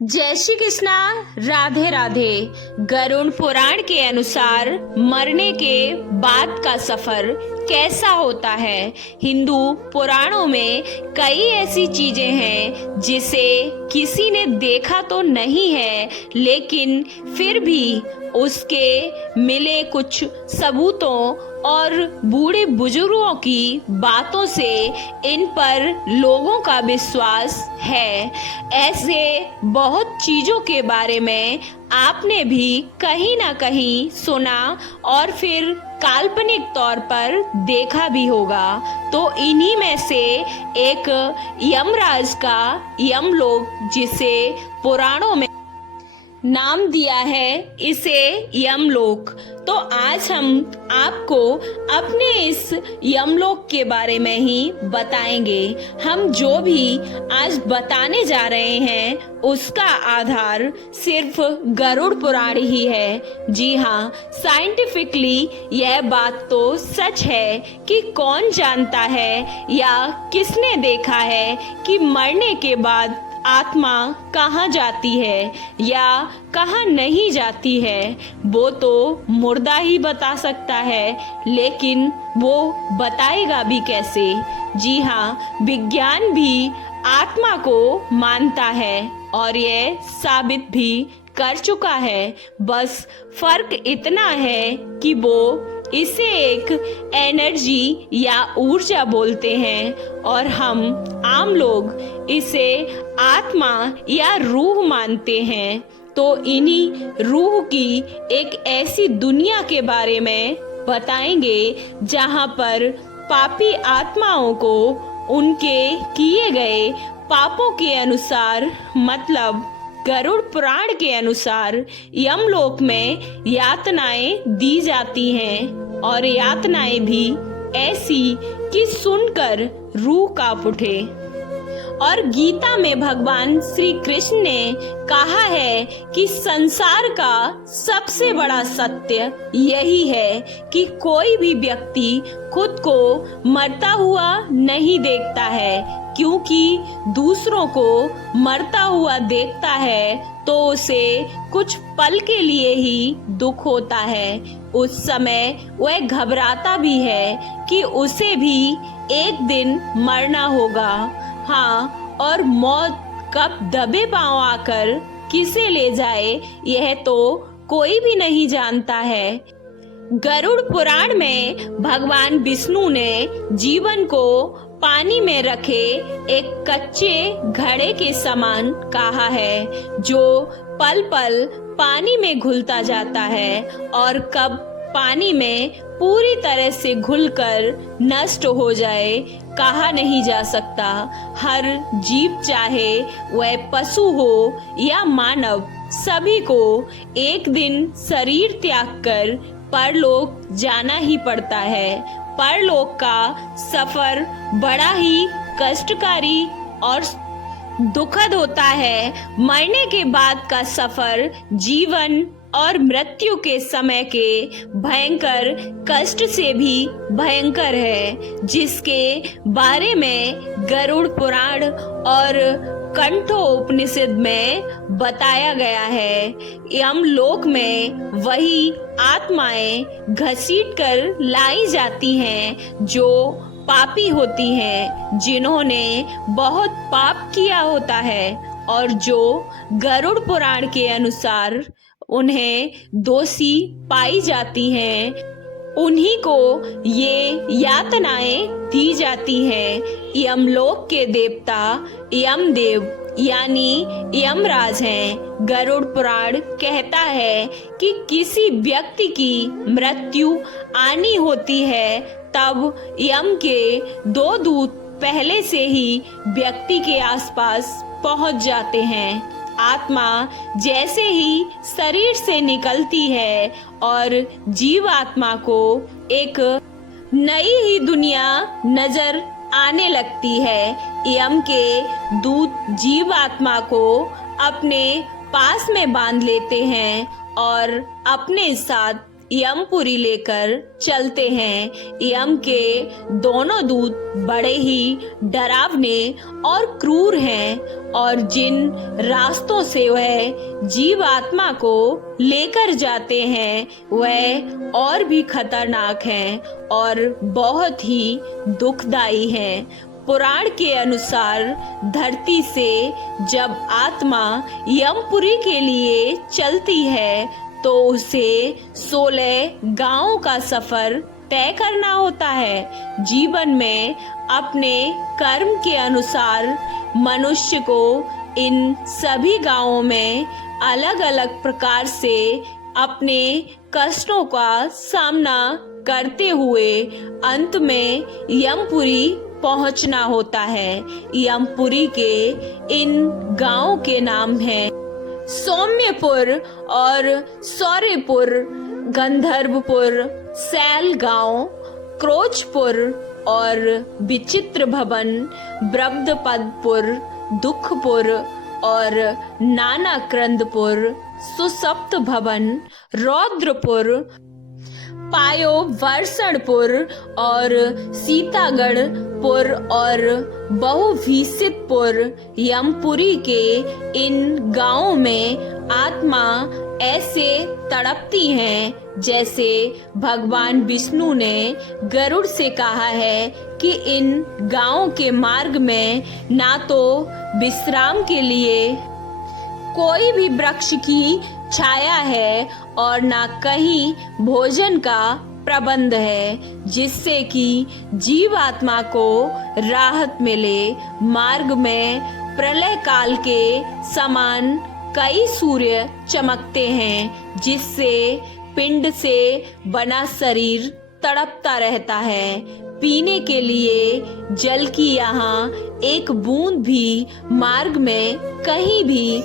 जय श्री कृष्णा। राधे राधे। गरुड़ पुराण के अनुसार मरने के बाद का सफर कैसा होता है। हिंदू पुराणों में कई ऐसी चीजें हैं जिसे किसी ने देखा तो नहीं है, लेकिन फिर भी उसके मिले कुछ सबूतों और बूढ़े बुजुर्गों की बातों से इन पर लोगों का विश्वास है। ऐसे बहुत चीजों के बारे में आपने भी कहीं ना कहीं सुना और फिर काल्पनिक तौर पर देखा भी होगा। तो इन्हीं में से एक यमराज का यमलोक, जिसे पुराणों में नाम दिया है इसे यमलोक। तो आज हम आपको अपने इस यमलोक के बारे में ही बताएंगे। हम जो भी आज बताने जा रहे हैं उसका आधार सिर्फ गरुड़ पुराण ही है। जी हाँ, साइंटिफिकली यह बात तो सच है कि कौन जानता है या किसने देखा है कि मरने के बाद आत्मा कहाँ जाती है या कहाँ नहीं जाती है। वो तो मुर्दा ही बता सकता है, लेकिन वो बताएगा भी कैसे। जी हाँ, विज्ञान भी आत्मा को मानता है और ये साबित भी कर चुका है। बस फर्क इतना है कि वो इसे एक एनर्जी या ऊर्जा बोलते हैं और हम आम लोग इसे आत्मा या रूह मानते हैं। तो इन्हीं रूह की एक ऐसी दुनिया के बारे में बताएंगे जहां पर पापी आत्माओं को उनके किए गए पापों के अनुसार, मतलब गरुड़ पुराण के अनुसार यमलोक में यातनाएं दी जाती हैं और यातनाएं भी ऐसी कि सुनकर रूह कांप उठे। और गीता में भगवान श्री कृष्ण ने कहा है कि संसार का सबसे बड़ा सत्य यही है कि कोई भी व्यक्ति खुद को मरता हुआ नहीं देखता है, क्योंकि दूसरों को मरता हुआ देखता है तो उसे कुछ पल के लिए ही दुख होता है। उस समय वह घबराता भी है कि उसे भी एक दिन मरना होगा। हाँ, और मौत कब दबे पांव आकर किसे ले जाए यह तो कोई भी नहीं जानता है। गरुड़ पुराण में भगवान विष्णु ने जीवन को पानी में रखे एक कच्चे घड़े के समान कहा है, जो पल पल पानी में घुलता जाता है और कब पानी में पूरी तरह से घुलकर नष्ट हो जाए कहा नहीं जा सकता। हर जीव, चाहे वह पशु हो या मानव, सभी को एक दिन शरीर त्याग कर परलोक जाना ही पड़ता है। परलोक का सफर बड़ा ही कष्टकारी और दुखद होता है। मरने के बाद का सफर जीवन और मृत्यु के समय के भयंकर कष्ट से भी भयंकर है, जिसके बारे में गरुड़ पुराण और कंठोपनिषद में बताया गया है। यमलोक में वही आत्माएं घसीट कर लाई जाती हैं जो पापी होती हैं, जिन्होंने बहुत पाप किया होता है और जो गरुड़ पुराण के अनुसार उन्हें दोषी पाई जाती हैं, उन्हीं को ये यातनाएं दी जाती हैं। यमलोक के देवता यमदेव यानी यमराज हैं। गरुड़ पुराण कहता है कि किसी व्यक्ति की मृत्यु आनी होती है तब यम के दो दूत पहले से ही व्यक्ति के आसपास पहुंच जाते हैं। आत्मा जैसे ही शरीर से निकलती है और जीव आत्मा को एक नई ही दुनिया नजर आने लगती है। यम के दूत जीव आत्मा को अपने पास में बांध लेते हैं और अपने साथ यमपुरी लेकर चलते हैं। यम के दोनों दूत बड़े ही डरावने और क्रूर हैं और जिन रास्तों से वह जीवात्मा को लेकर जाते हैं वह और भी खतरनाक हैं और बहुत ही दुखदाई हैं। पुराण के अनुसार धरती से जब आत्मा यमपुरी के लिए चलती है तो उसे 16 गांवों का सफर तय करना होता है। जीवन में अपने कर्म के अनुसार मनुष्य को इन सभी गांवों में अलग अलग प्रकार से अपने कष्टों का सामना करते हुए अंत में यमपुरी पहुंचना होता है। यमपुरी के इन गांवों के नाम हैं सौम्यपुर और सौर्यपुर, गंधर्वपुर, सैलगांव, क्रोचपुर और विचित्र भवन, ब्रह्मपदपुर, दुखपुर और नानाक्रंदपुर, सुसप्त भवन, रौद्रपुर, पायो वर्षणपुर और सीतागढ़पुर और बहुभीषितपुर। यमपुरी के इन गांवों में आत्मा ऐसे तड़पती हैं जैसे भगवान विष्णु ने गरुड़ से कहा है कि इन गांवों के मार्ग में ना तो विश्राम के लिए कोई भी वृक्ष की छाया है और ना कहीं भोजन का प्रबंध है जिससे कि जीवात्मा को राहत मिले। मार्ग में प्रलय काल के समान कई सूर्य चमकते हैं जिससे पिंड से बना शरीर तड़पता रहता है। पीने के लिए जल की यहाँ एक बूंद भी मार्ग में कहीं भी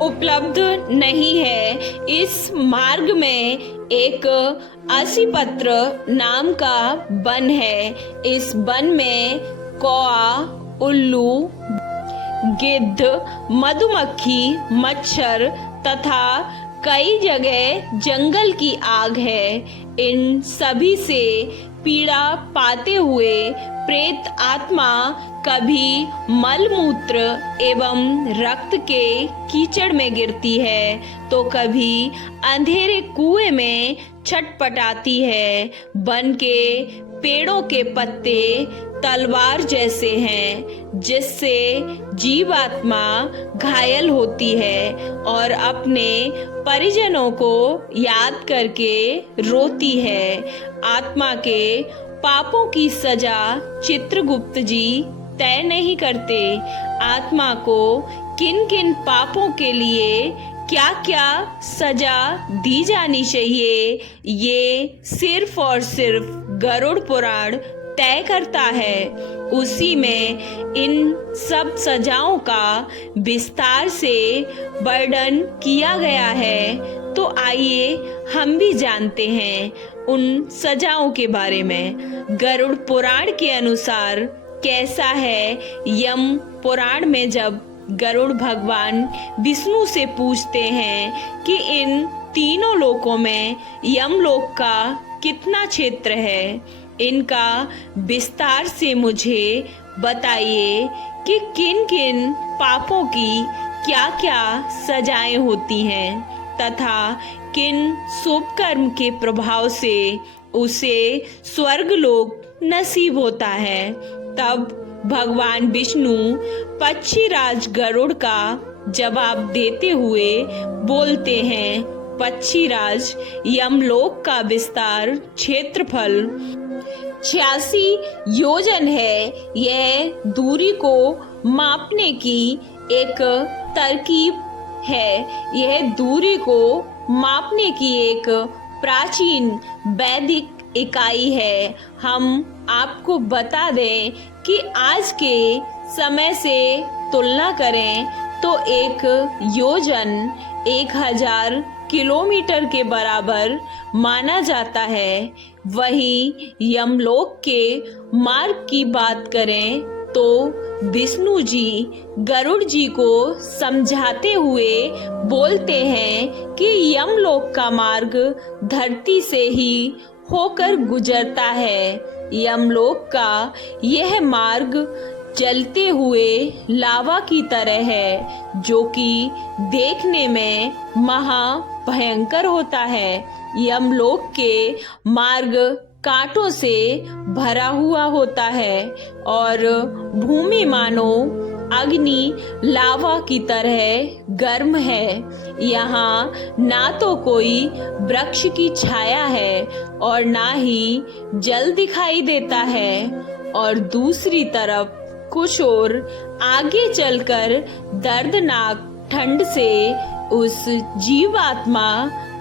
उपलब्ध नहीं है। इस मार्ग में एक असीपत्र नाम का वन है। इस वन में कौआ, उल्लू, गिद्ध, मधुमक्खी, मच्छर तथा कई जगह जंगल की आग है। इन सभी से पीड़ा पाते हुए प्रेत आत्मा कभी मलमूत्र एवं रक्त के कीचड़ में गिरती है तो कभी अंधेरे कुएं में छटपटाती है। वन के पेड़ों के पत्ते तलवार जैसे हैं जिससे जीवात्मा घायल होती है और अपने परिजनों को याद करके रोती है। आत्मा के पापों की सजा चित्रगुप्त जी तय नहीं करते। आत्मा को किन किन पापों के लिए क्या क्या सजा दी जानी चाहिए ये सिर्फ और सिर्फ गरुड़ पुराण तय करता है। उसी में इन सब सजाओं का विस्तार से वर्णन किया गया है। तो आइए हम भी जानते हैं उन सजाओं के बारे में। गरुड़ पुराण के अनुसार कैसा है। यम पुराण में जब गरुड़ भगवान विष्णु से पूछते हैं कि इन तीनों लोकों में यमलोक का कितना क्षेत्र है, इनका विस्तार से मुझे बताइए कि किन किन पापों की क्या क्या सजाएं होती हैं तथा किन शुभ कर्म के प्रभाव से उसे स्वर्गलोक नसीब होता है। तब भगवान विष्णु पक्षीराज गरुड़ का जवाब देते हुए बोलते हैं, पक्षीराज, यमलोक का विस्तार क्षेत्रफल 86 योजन है। यह दूरी को मापने की एक तरकीब है। यह दूरी को मापने की एक प्राचीन वैदिक इकाई है। हम आपको बता दें कि आज के समय से तुलना करें तो एक योजन 1000 किलोमीटर के बराबर माना जाता है। वहीं यमलोक के मार्ग की बात करें तो विष्णु जी गरुड़ जी को समझाते हुए बोलते हैं कि यमलोक का मार्ग धरती से ही होकर गुजरता है। यमलोक का यह मार्ग जलते हुए लावा की तरह है, जो कि देखने में महा भयंकर होता है। यमलोक के मार्ग कांटों से भरा हुआ होता है और भूमि मानो अग्नि लावा की तरह गर्म है। यहाँ ना तो कोई वृक्ष की छाया है और ना ही जल दिखाई देता है, और दूसरी तरफ कुछ और आगे चलकर दर्दनाक ठंड से उस जीवात्मा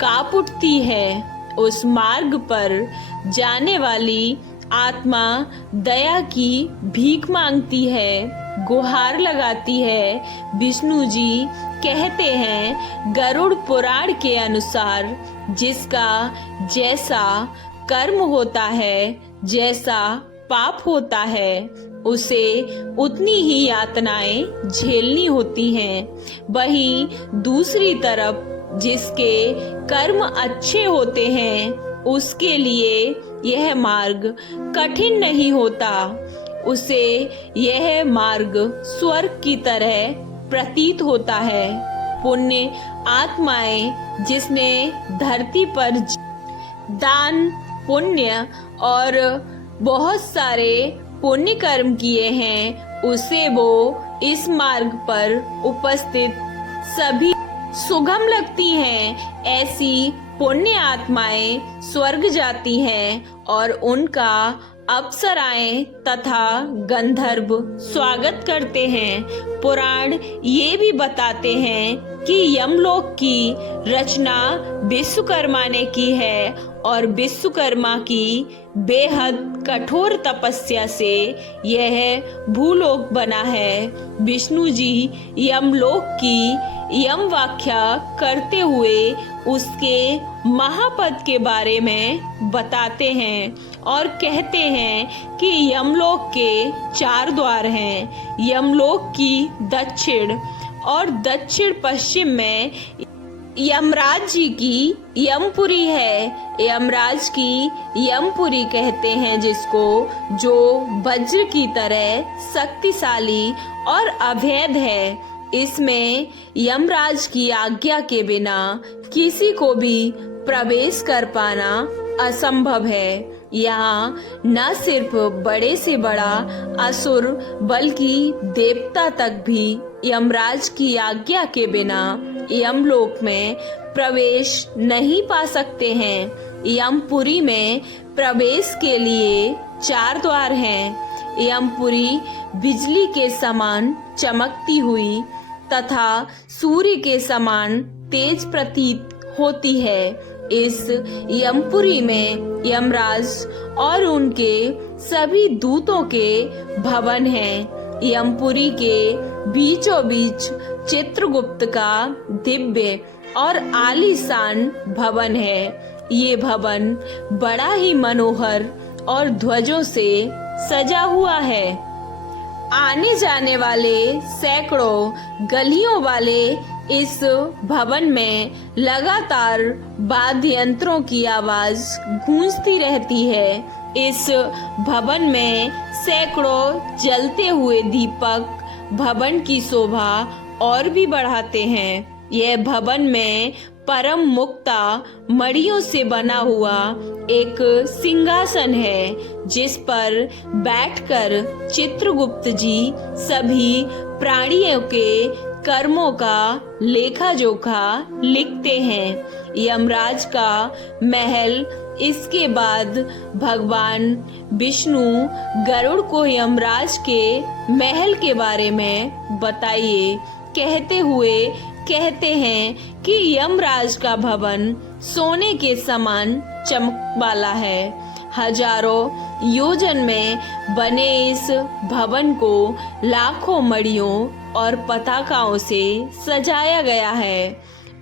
कांप उठती है। उस मार्ग पर जाने वाली आत्मा दया की भीख मांगती है, गुहार लगाती है। विष्णु जी कहते हैं, गरुड़ पुराण के अनुसार जिसका जैसा कर्म होता है, जैसा पाप होता है, उसे उतनी ही यातनाएं झेलनी होती हैं। वहीं दूसरी तरफ जिसके कर्म अच्छे होते हैं, उसके लिए यह मार्ग कठिन नहीं होता। उसे यह मार्ग स्वर्ग की तरह प्रतीत होता है। पुण्य आत्माएं जिसने धरती पर दान, पुण्य और बहुत सारे पुण्य कर्म किए हैं, उसे वो इस मार्ग पर उपस्थित सभी सुगम लगती हैं। ऐसी पुण्य आत्माएं स्वर्ग जाती हैं और उनका अप्सराएं तथा गंधर्व स्वागत करते हैं। पुराण ये भी बताते हैं कि यमलोक की रचना विश्वकर्मा ने की है और विश्वकर्मा की बेहद कठोर तपस्या से यह भूलोक बना है। विष्णु जी यमलोक की यम व्याख्या करते हुए उसके महापद के बारे में बताते हैं और कहते हैं कि यमलोक के 4 द्वार हैं। यमलोक की दक्षिण और दक्षिण पश्चिम में यमराज जी की यमपुरी है। यमराज की यमपुरी कहते हैं जिसको, जो वज्र की तरह शक्तिशाली और अभेद है। इसमें यमराज की आज्ञा के बिना किसी को भी प्रवेश कर पाना असंभव है। यहाँ न सिर्फ बड़े से बड़ा असुर बल्कि देवता तक भी यमराज की आज्ञा के बिना यमलोक में प्रवेश नहीं पा सकते हैं। यमपुरी में प्रवेश के लिए 4 द्वार हैं। यमपुरी बिजली के समान चमकती हुई तथा सूर्य के समान तेज प्रतीत होती है। इस यमपुरी में यमराज और उनके सभी दूतों के भवन हैं। यमपुरी के बीचों बीच चित्रगुप्त का दिव्य और आलीशान भवन है। ये भवन बड़ा ही मनोहर और ध्वजों से सजा हुआ है। आने जाने वाले सैकड़ों गलियों वाले इस भवन में लगातार वाद्य यंत्रों की आवाज गूंजती रहती है। इस भवन में सैकड़ों जलते हुए दीपक भवन की शोभा और भी बढ़ाते हैं। यह भवन में परम मुक्ता मड़ियों से बना हुआ एक सिंहासन है, जिस पर बैठकर चित्रगुप्त जी सभी प्राणियों के कर्मों का लेखा जोखा लिखते हैं। यमराज का महल, इसके बाद भगवान विष्णु गरुड़ को यमराज के महल के बारे में बताइए कहते हुए कहते हैं कि यमराज का भवन सोने के समान चमक वाला है। हजारों योजन में बने इस भवन को लाखों मड़ियों और पताकाओं से सजाया गया है।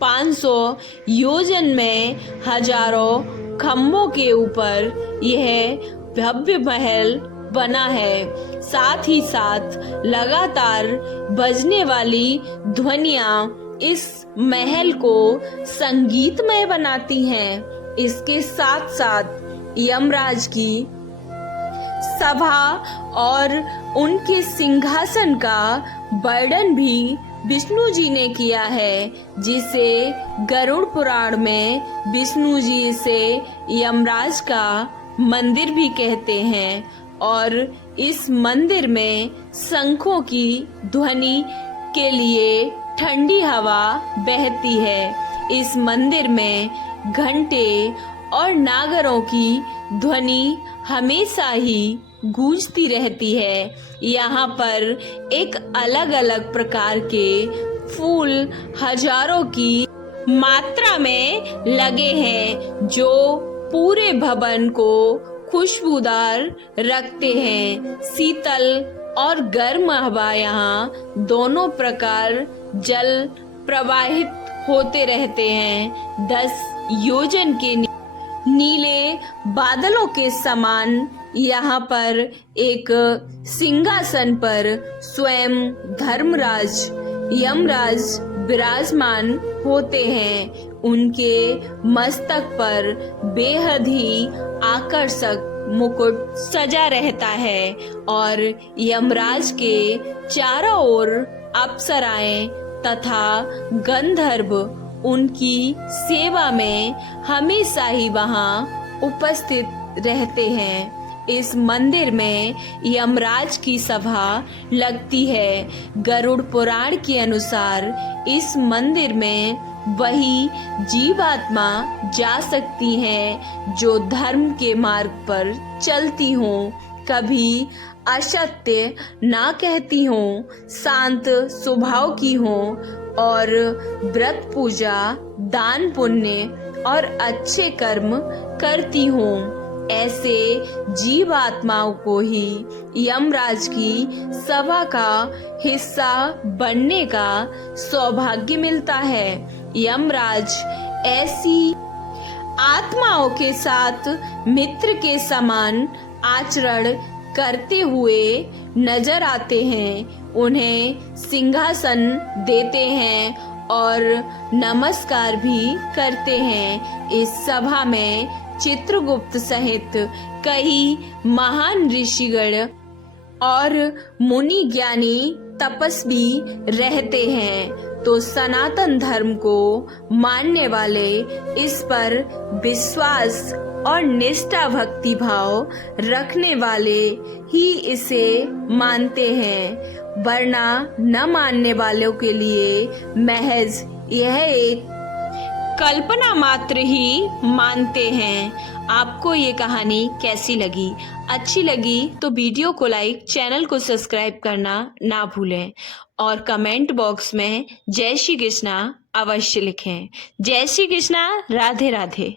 500 योजन में हजारों खम्भों के ऊपर यह भव्य महल बना है। साथ ही साथ लगातार बजने वाली ध्वनियां इस महल को संगीतमय बनाती हैं। इसके साथ साथ यमराज की सभा और उनके सिंहासन का वर्णन भी विष्णु जी ने किया है, जिसे गरुड़ पुराण में विष्णु जी से यमराज का मंदिर भी कहते हैं। और इस मंदिर में शंखों की ध्वनि के लिए ठंडी हवा बहती है। इस मंदिर में घंटे और नागरों की ध्वनि हमेशा ही गूंजती रहती है। यहाँ पर एक अलग अलग प्रकार के फूल हजारों की मात्रा में लगे हैं, जो पूरे भवन को खुशबूदार रखते हैं। शीतल और गर्म हवा यहाँ दोनों प्रकार जल प्रवाहित होते रहते हैं। 10 योजन के नीले बादलों के समान यहाँ पर एक सिंहासन पर स्वयं धर्मराज यमराज विराजमान होते हैं। उनके मस्तक पर बेहद ही आकर्षक मुकुट सजा रहता है और यमराज के चारों ओर अप्सराएं तथा गंधर्व उनकी सेवा में हमेशा ही वहाँ उपस्थित रहते हैं। इस मंदिर में यमराज की सभा लगती है। गरुड़ पुराण के अनुसार इस मंदिर में वही जीवात्मा जा सकती हैं जो धर्म के मार्ग पर चलती हों, कभी असत्य ना कहती हों, शांत स्वभाव की हों और व्रत पूजा, दान पुण्य और अच्छे कर्म करती हों। ऐसे जीवात्माओं को ही यमराज की सभा का हिस्सा बनने का सौभाग्य मिलता है। यमराज ऐसी आत्माओं के साथ मित्र के समान आचरण करते हुए नजर आते हैं, उन्हें सिंहासन देते हैं और नमस्कार भी करते हैं। इस सभा में चित्रगुप्त सहित कई महान ऋषिगण और मुनि ज्ञानी तपस्वी रहते हैं। तो सनातन धर्म को मानने वाले इस पर विश्वास और निष्ठा भक्ति भाव रखने वाले ही इसे मानते हैं, वरना न मानने वालों के लिए महज यह एक कल्पना मात्र ही मानते हैं। आपको ये कहानी कैसी लगी? अच्छी लगी तो वीडियो को लाइक, चैनल को सब्सक्राइब करना ना भूलें और कमेंट बॉक्स में जय श्री कृष्णा अवश्य लिखें। जय श्री कृष्णा, राधे राधे।